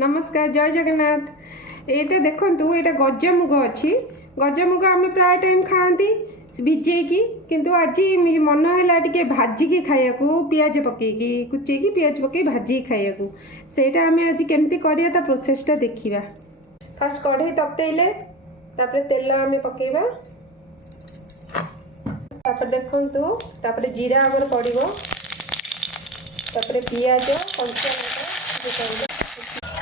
नमस्कार जय जगन्नाथ। ये देखु ये गजमुग अच्छी गजमुग आम प्राय टाइम खाती भिजेकी किंतु आज मन है भाजिकी खाया पियाज पकईकी कुचेकी पियाज पकई भाजिकी खाया सेटा आम आज केमती करिया प्रोसेसटा देखा। फास्ट कढ़ई ततेले तेल आम पकेबा देखु जीरा आमर पड़ो पियाज कंचा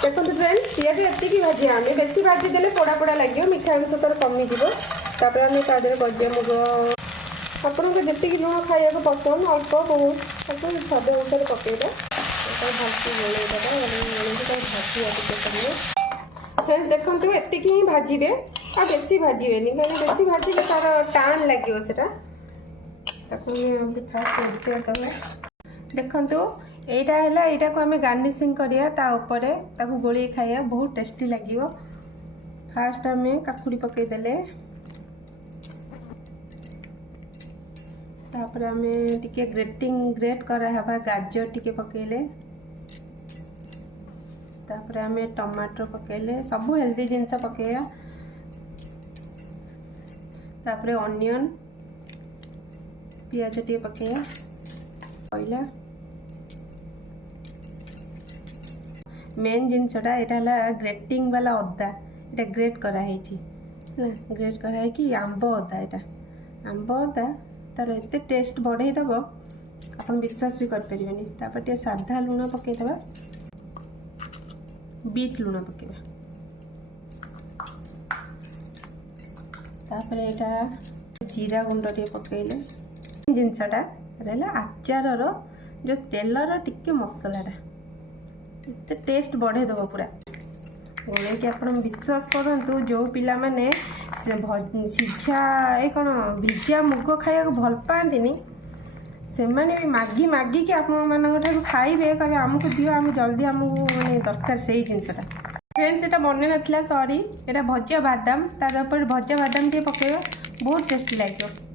देखो फ्रेंड पियाज एति भाजी आम बेसी भाजी देले पोड़ा पोड़ा लगे मिठा अंश तर कमिज आम गजमुग आपन को जी लुण खाया पसंद अल्प बहुत स्वाद अनुसार पकईबा भाजी फ्रेंड्स देखो एति ही भाजबे आ बेसी भाजबे कहीं बेसी भाजले तार टाण लगे देखो यहाँ को आम गार्निशिंग करिया उपरे गोली खाया बहुत टेस्टी लगे। फास्ट आम काकुड़ी पकईदे तापर आम टिके ग्रेट करावा गाजर टिके पकईले तापर आम टमाटर पकईले सब हेल्दी जिनस पकईया तापर ऑनियन पियाज टिके पकईया पहला मेन जिनसटा यहाँ ग्रेटिंग वाला अदा ये ग्रेट कराई ग्रेट कराई आंब अदा यहाँ आंब अदा तार एत टेस्ट बढ़ईदब आप विश्वास भी करें। साधा लुण पकईदे बीट लुण पकईबा तापर यहाँ जीरा गुंड टे पकईले जिनसटा रहा आचार जो तेलर टिके मसलाटा टेस्ट बढ़े दब पूरा गोल आप विश्वास करूँ जो पिला माने सीझा ये कौन भिजा मुग खाया भल पाती से भी मागी मागिक खाइबे कहे आमको दियो आम जल्दी आमको दरकार से जिनसटा फ्रेंड्स ये बन नाला सॉरी ये भजा बादाम तार भजा बादाम टे पकेबा बहुत टेस्टी लगे।